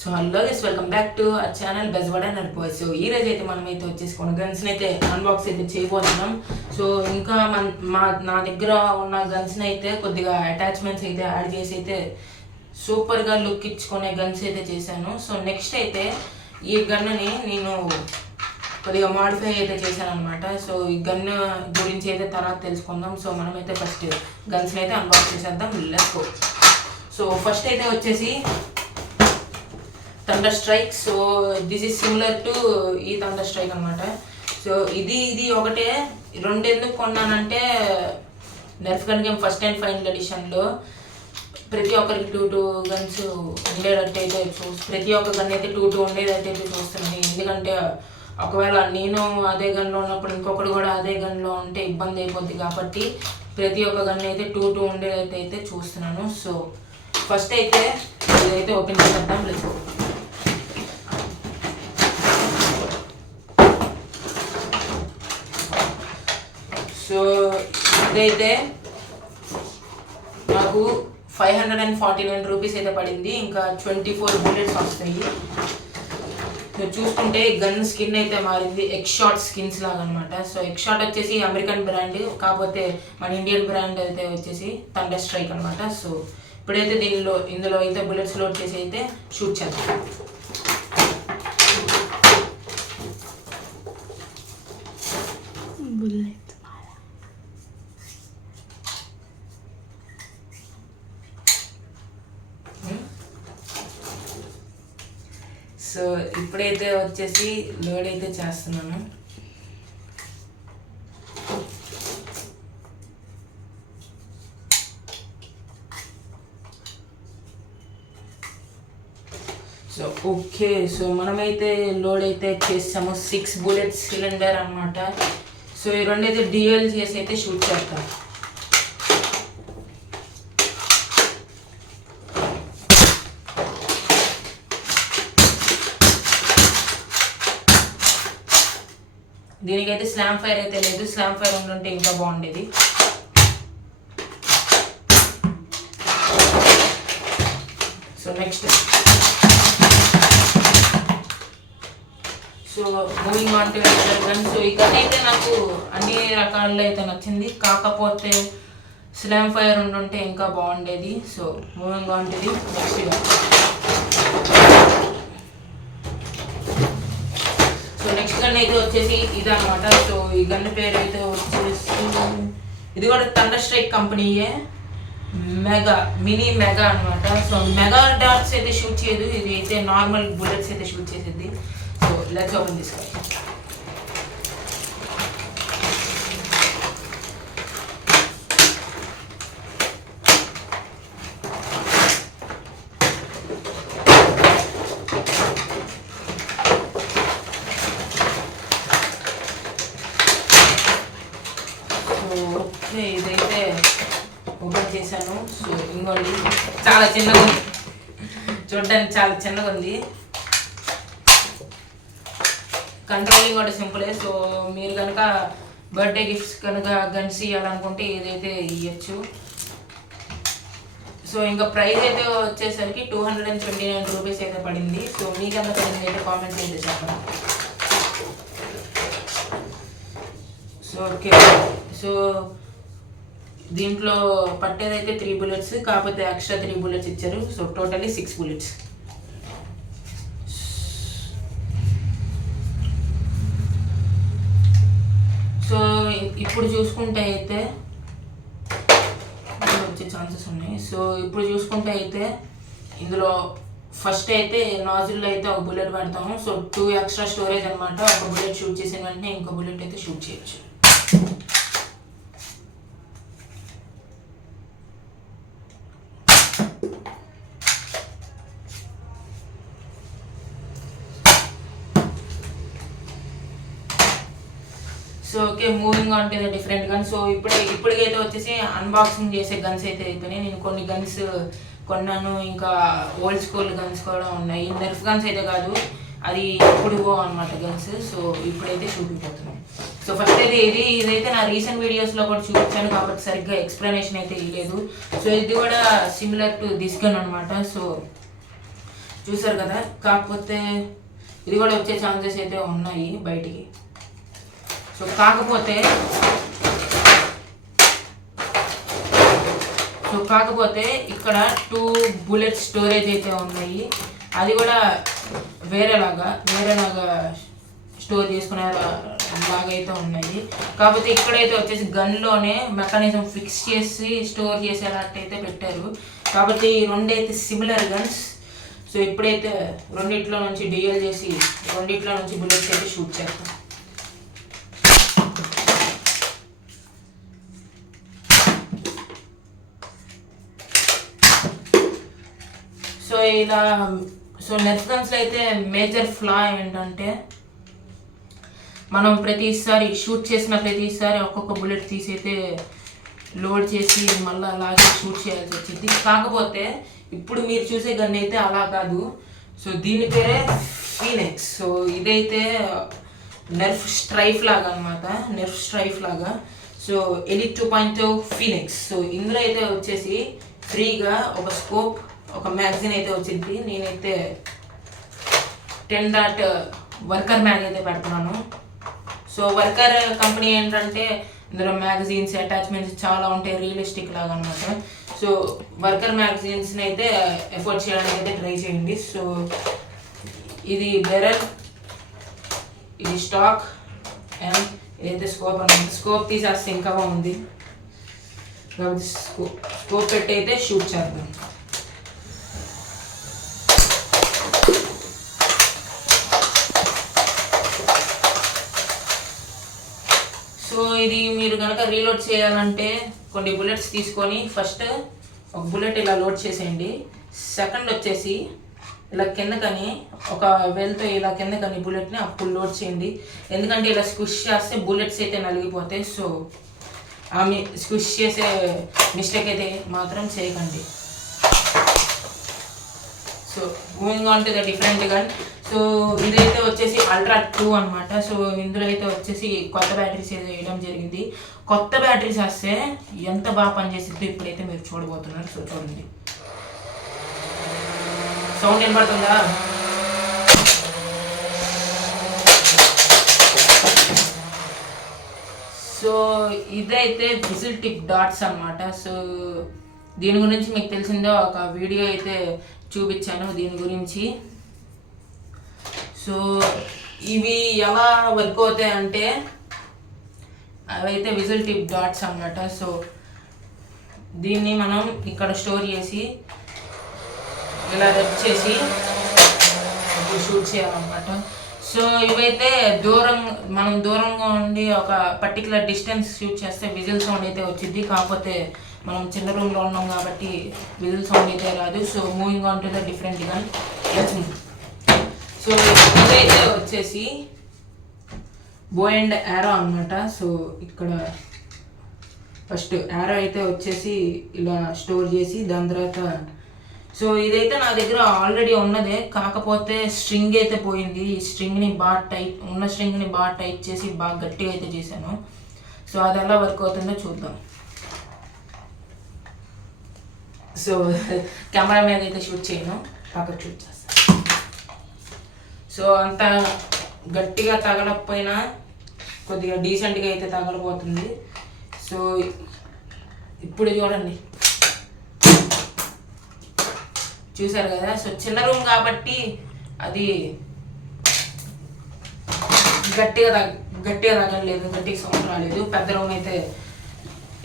So hello guys, welcome back to our channel Bezawada నర్బాయ్. So ఈ రోజు అయితే మనమైతే వచ్చేసుకున్న గన్స్ని అయితే అన్బాక్స్ అయితే చేయబోతున్నాం. సో ఇంకా నా దగ్గర ఉన్న గన్స్ని అయితే కొద్దిగా అటాచ్మెంట్స్ అయితే యాడ్ చేసి అయితే సూపర్గా లుక్ ఇచ్చుకునే గన్స్ అయితే చేశాను. సో నెక్స్ట్ అయితే ఈ గన్ని నేను కొద్దిగా మాడిఫై అయితే చేశాను అనమాట. సో ఈ గన్ గురించి అయితే తర్వాత తెలుసుకుందాం. సో మనమైతే ఫస్ట్ గన్స్ని అయితే అన్బాక్స్ చేసేద్దాం. Let's go. సో ఫస్ట్ అయితే వచ్చేసి thunder strike. So this is similar to ఈ థండర్ స్ట్రైక్ అనమాట. సో ఇది ఒకటే. రెండు ఎందుకు కొన్నానంటే Nerf gun game first and final ఎడిషన్లో ప్రతి ఒక్కరికి టూ గన్స్ ఉండేటట్టు అయితే ప్రతి ఒక్క గన్ అయితే టూ ఉండేటట్టు అయితే చూస్తున్నాను. ఎందుకంటే ఒకవేళ నేను అదే గన్లో ఉన్నప్పుడు ఇంకొకటి కూడా అదే గన్లో ఉంటే ఇబ్బంది అయిపోద్ది కాబట్టి ప్రతి ఒక్క గన్ అయితే టూ ఉండేటట్టు అయితే చూస్తున్నాను. సో ఫస్ట్ అయితే ఇదైతే ఓపెన్ చేద్దాం. లేదు సో ఇదైతే నాకు 549 రూపీస్ అయితే పడింది. ఇంకా 24 బుల్లెట్స్ వస్తాయి. సో చూసుకుంటే గన్ స్కిన్ అయితే మారింది, ఎక్స్షాట్ స్కిన్స్ లాగా అనమాట. సో ఎక్స్షాట్ వచ్చేసి అమెరికన్ బ్రాండ్, కాకపోతే మన ఇండియన్ బ్రాండ్ అయితే వచ్చేసి థండర్ స్ట్రైక్ అనమాట. సో ఇప్పుడైతే ఇందులో అయితే బుల్లెట్స్ లోడ్ చేసి అయితే షూట్ చేద్దాం. సో ఇప్పుడైతే వచ్చేసి లోడ్ అయితే చేస్తున్నాను. సో ఓకే, సో మనమైతే లోడ్ అయితే చేసాము. 6 బుల్లెట్ సిలిండర్ అనమాట. సో ఈ రెండైతే డిఎల్ చేసి అయితే షూట్ చేస్తాం. దీనికైతే స్లామ్ ఫైర్ అయితే లేదు. స్లామ్ ఫైర్ ఉండుంటే ఇంకా బాగుండేది. So next so moving on to gun. So ఈ గన్ అయితే నాకు అన్ని రకాల్లో అయితే నచ్చింది, కాకపోతే స్లామ్ ఫైర్ ఉండుంటే ఇంకా బాగుండేది. So moving on to the next gun. So next gun అయితే వచ్చేసి ఇది అనమాట. సో ఈ గన్ పేరు అయితే వచ్చేసి ఇది కూడా థండర్ స్ట్రైక్ కంపెనీయే, మినీ మెగా అనమాట. సో మెగా డాట్స్ అయితే షూట్ చేయదు, ఇది అయితే నార్మల్ బుల్లెట్స్ అయితే షూట్ చేసేది. So let's open this gun. Okay, ఇదైతే ఓపెన్ చేశాను. సో ఇంకోండి, చాలా చిన్నగా ఉంది, చూడడానికి చాలా చిన్నగా ఉంది. కంట్రోలింగ్ కూడా సింపులే. సో మీరు కనుక బర్త్డే గిఫ్ట్స్ కనుక గన్స్ ఇవ్వాలనుకుంటే ఏదైతే ఇవ్వచ్చు. సో ఇంకా ప్రైస్ అయితే వచ్చేసరికి 229 రూపీస్ అయితే పడింది. సో మీకు ఎంత పడింది అయితే కామెంట్ అయితే చెప్పండి. సో ఓకే, సో దీంట్లో పట్టేదైతే 3 బుల్లెట్స్, కాకపోతే ఎక్స్ట్రా 3 బుల్లెట్స్ ఇచ్చారు. So totally 6 bullets. సో ఇప్పుడు చూసుకుంటే అయితే వచ్చే ఛాన్సెస్ ఉన్నాయి. సో ఇప్పుడు చూసుకుంటే అయితే ఇందులో ఫస్ట్ అయితే నాజిల్లో అయితే ఒక బుల్లెట్ పెడతాము. సో 2 ఎక్స్ట్రా స్టోరేజ్ అనమాట. ఒక బుల్లెట్ షూట్ చేసిన వెంటనే ఇంకో బుల్లెట్ అయితే షూట్ చేయొచ్చు. So okay, moving on to the different guns. So ఇప్పటికైతే వచ్చేసి అన్బాక్సింగ్ చేసే గన్స్ అయితే అయిపోయినాయి. నేను కొన్ని గన్స్ కొన్నాను, ఇంకా ఓల్డ్ స్కూల్ గన్స్ కూడా ఉన్నాయి. నర్ఫ్ గన్స్ అయితే కాదు, అది ఎప్పుడు అనమాట గన్స్. సో ఇప్పుడైతే చూపిపోతున్నాయి. సో ఫస్ట్ అయితే ఇదైతే నా రీసెంట్ వీడియోస్లో కూడా చూపించాను, కాబట్టి సరిగ్గా ఎక్స్ప్లెనేషన్ అయితే ఇవ్వలేదు. సో ఇది కూడా సిమిలర్ టు దిస్ గన్ అనమాట. సో చూసారు కదా. కాకపోతే ఇది కూడా వచ్చే ఛాన్సెస్ అయితే ఉన్నాయి బయటికి. సో కాకపోతే ఇక్కడ 2 బుల్లెట్ స్టోరేజ్ అయితే ఉన్నాయి. అది కూడా వేరేలాగా స్టోర్ చేసుకునే లాగా అయితే ఉన్నాయి. కాకపోతే ఇక్కడైతే వచ్చేసి గన్లోనే మెకానిజం ఫిక్స్ చేసి స్టోర్ చేసేలాంటి పెట్టారు. కాబట్టి ఈ రెండైతే సిమిలర్ గన్స్. సో ఇప్పుడైతే రెండిట్లో నుంచి డిఎల్ చేసి రెండిట్లో నుంచి బుల్లెట్స్ అయితే షూట్ చేస్తాం. సో నెర్ఫ్ గన్స్లో అయితే మేజర్ ఫ్లా ఏంటంటే మనం ప్రతిసారి షూట్ చేసిన ప్రతిసారి ఒక్కొక్క బుల్లెట్ తీసి అయితే లోడ్ చేసి మళ్ళీ అలాగే షూట్ చేయాల్సి వచ్చింది. కాకపోతే ఇప్పుడు మీరు చూసే గన్ అయితే అలా కాదు. సో దీని పేరే ఫీనిక్స్. సో ఇదైతే నెర్ఫ్ స్ట్రైఫ్ లాగా అనమాట, నెర్ఫ్ స్ట్రైఫ్ లాగా. So elite 2.2 Phoenix. సో ఇందులో అయితే వచ్చేసి ఫ్రీగా ఒక స్కోప్, ఒక మ్యాగజైన్ అయితే వచ్చింది. నేనైతే 10 వర్కర్ మ్యాగ్ అయితే పెడుతున్నాను. సో వర్కర్ కంపెనీ ఏంటంటే ఇందులో మ్యాగజైన్స్ అటాచ్మెంట్స్ చాలా ఉంటాయి, రియలిస్టిక్ లాగా అనమాట. సో వర్కర్ మ్యాగజైన్స్ని అయితే ఎఫోర్డ్ చేయడానికి అయితే ట్రై చేయండి. సో ఇది బెరల్, ఇది స్టాక్ అండ్ ఇదైతే స్కోప్ అనమాట. స్కోప్ తీసేస్తే ఇంకా బాగుంది కాబట్టి స్కోప్ పెట్టి అయితే షూట్ చేద్దాం. సో ఇది మీరు కనుక రీలోడ్ చేయాలంటే కొన్ని బుల్లెట్స్ తీసుకొని ఫస్ట్ ఒక బుల్లెట్ ఇలా లోడ్ చేసేయండి. సెకండ్ వచ్చేసి ఇలా కిందకని ఒక వేల్తో ఇలా కిందకని బుల్లెట్ని అప్పుడు లోడ్ చేయండి. ఎందుకంటే ఇలా స్క్విష్ చేస్తే బుల్లెట్స్ అయితే నలిగిపోతాయి. సో ఆమె స్క్విష్ చేసే మిస్టేక్ అయితే మాత్రం చేయకండి. So moving on to the different gun. So ఇదైతే వచ్చేసి అల్ట్రా 2 అనమాట. సో ఇందులో అయితే వచ్చేసి కొత్త బ్యాటరీస్ అయితే వేయడం జరిగింది. కొత్త బ్యాటరీస్ వేస్తే ఎంత బాగా పనిచేస్తుందో ఇప్పుడైతే మీరు చూడబోతున్నారు. సో చూడండి, సౌండ్ వినపడుతుందా? సో ఇదైతే విజిల్ టిప్ డాట్స్ అనమాట. సో దీని గురించి మీకు తెలిసిందో ఒక వీడియో అయితే చూపించాను దీని గురించి. సో ఇవి ఎలా వర్క్ అవుతాయి అంటే అవైతే విజిల్ టిప్ డాట్స్ అన్నమాట. సో దీన్ని మనం ఇక్కడ స్టోర్ చేసి ఇలా రెడ్ చేసి షూట్ చేయాలన్నమాట. సో ఇవైతే మనం దూరంగా ఉండి ఒక పర్టికులర్ డిస్టెన్స్ షూట్ చేస్తే విజిల్ సౌండ్ అయితే వచ్చింది. కాకపోతే మనం చిన్న రూమ్లో ఉన్నాం కాబట్టి విజిల్ సౌండ్ అయితే రాదు. So moving on to the different gun. So ఇదైతే వచ్చేసి బో అండ్ యారో అనమాట. సో ఇక్కడ ఫస్ట్ యారో అయితే వచ్చేసి ఇలా స్టోర్ చేసి దాని తర్వాత సో ఇదైతే నా దగ్గర ఆల్రెడీ ఉన్నదే, కాకపోతే స్ట్రింగ్ అయితే పోయింది. ఈ స్ట్రింగ్ని బాగా టైట్ చేసి బాగా గట్టిగా అయితే చేశాను. సో అది ఎలా వర్క్ అవుతుందో చూద్దాం. సో కెమెరా మీద అయితే షూట్ చేయను, పక్కకు షూట్ చేస్తాను. సో అంత గట్టిగా తగలకపోయినా కొద్దిగా డీసెంట్గా అయితే తగలబోతుంది. సో ఇప్పుడు చూడండి, చూసారు కదా. సో చిన్న రూమ్ కాబట్టి అది గట్టిగా తగలలేదు, గట్టిగా సౌండ్ రాలేదు. పెద్ద రూమ్ అయితే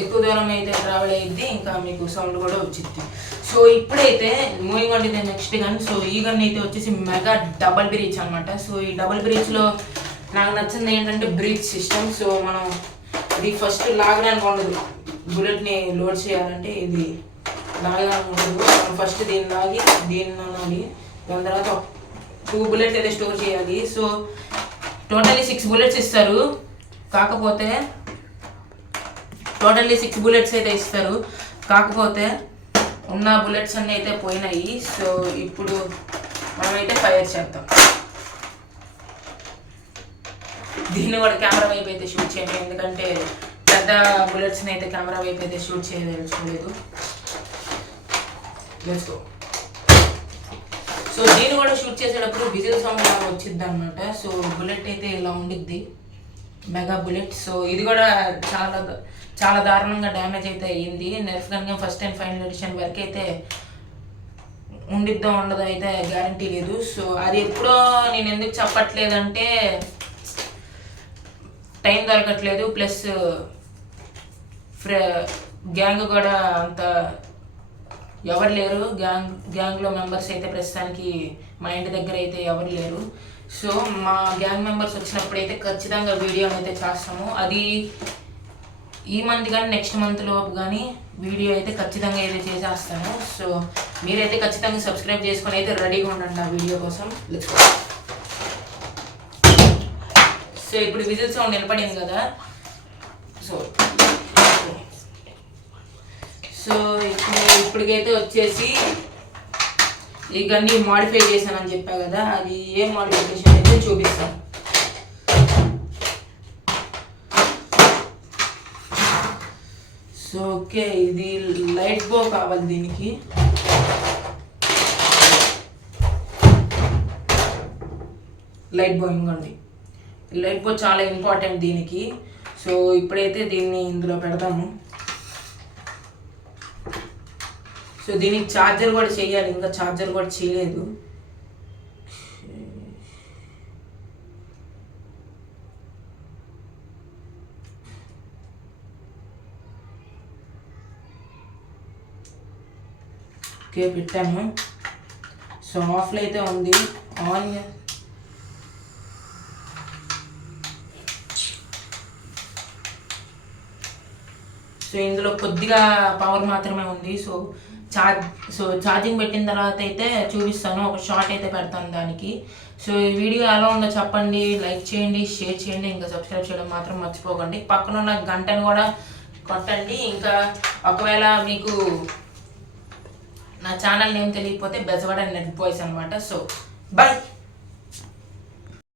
ఎక్కువ దూరం అయితే ట్రావెల్ అయ్యింది, ఇంకా మీకు సౌండ్ కూడా వచ్చింది. సో ఇప్పుడైతే moving on to the next gun. So ఈ గన్ అయితే వచ్చేసి మెగా డబల్ బ్రీచ్ అనమాట. సో ఈ డబల్ బ్రీచ్లో నాకు నచ్చింది ఏంటంటే బ్రీచ్ సిస్టమ్. సో మనం ఇది ఫస్ట్ లాగడానికి ఉండదు, బుల్లెట్ని లోడ్ చేయాలంటే ఇది లాగడానికి ఉండదు. మనం ఫస్ట్ దీన్ని లాగి దీన్ని అనాలి, దాని తర్వాత 2 బుల్లెట్స్ అయితే స్టోర్ చేయాలి. సో టోటల్లీ 6 బుల్లెట్స్ ఇస్తారు, కాకపోతే ఉన్న బుల్లెట్స్ అన్నీ అయితే పోయినాయి. సో ఇప్పుడు మనమైతే ఫైర్ చేద్దాం. దీన్ని కూడా కెమెరా వైపు అయితే షూట్ చేయండి, ఎందుకంటే పెద్ద బుల్లెట్స్ని అయితే కెమెరా వైపు అయితే షూట్ చేయదలుచుకోలేదు. Let's go. సో దీన్ని కూడా షూట్ చేసేటప్పుడు విజిల్ సౌండ్ ఇలా వచ్చింది అనమాట. సో బుల్లెట్ అయితే ఇలా ఉండిద్ది, మెగా బుల్లెట్. సో ఇది కూడా చాలా చాలా దారుణంగా డ్యామేజ్ అయితే అయ్యింది. Nerf gun game first and final edition వరకు అయితే ఉండిద్దో ఉండదో అయితే గ్యారంటీ లేదు. సో అది ఎప్పుడో నేను ఎందుకు చెప్పట్లేదంటే టైం దొరకట్లేదు, ప్లస్ గ్యాంగ్ కూడా అంత ఎవరు లేరు. గ్యాంగ్లో మెంబర్స్ అయితే ప్రస్తుతానికి మా ఇంటి దగ్గర అయితే ఎవరు లేరు. సో మా గ్యాంగ్ మెంబర్స్ వచ్చినప్పుడు అయితే ఖచ్చితంగా వీడియో అయితే చేస్తాము. అది ఈ మంత్ కానీ నెక్స్ట్ మంత్ లోపు కానీ వీడియో అయితే ఖచ్చితంగా అయితే చేసేస్తాను. సో మీరైతే ఖచ్చితంగా సబ్స్క్రైబ్ చేసుకొని అయితే రెడీగా ఉండండి ఆ వీడియో కోసం. సో ఇప్పుడు విజిల్ సౌండ్ వినపడింది కదా. సో సో ఇప్పటికైతే వచ్చేసి ఈ గన్ని మాడిఫై చేశానని చెప్పా కదా, అది ఏ మాడిఫికేషన్ అయితే చూపిస్తాను. సో ఓకే, ఇది లైట్ బో కావాలి దీనికి. లైట్ బో ఇంకోండి, లైట్ బో చాలా ఇంపార్టెంట్ దీనికి. సో ఇప్పుడైతే దీన్ని ఇందులో పెడతాము. సో దీనికి ఛార్జర్ కూడా చేయాలి, ఇంకా ఛార్జర్ కూడా చేయలేదు. ఓకే పెట్టాను. సో ఆఫ్లో అయితే ఉంది, ఆన్. సో ఇందులో కొద్దిగా పవర్ మాత్రమే ఉంది. సో ఛార్జింగ్ పెట్టిన తర్వాత అయితే చూపిస్తాను, ఒక షార్ట్ అయితే పెడతాను దానికి. సో ఈ వీడియో ఎలా ఉందో చెప్పండి, లైక్ చేయండి, షేర్ చేయండి, ఇంకా సబ్స్క్రైబ్ చేయడం మాత్రం మర్చిపోకండి. పక్కన ఉన్న గంటను కూడా కొట్టండి. ఇంకా ఒకవేళ మీకు నా ఛానల్ నేమ్ తెలియకపోతే బెజవాడ నెట్ బాయ్స్ అనమాట. So bye.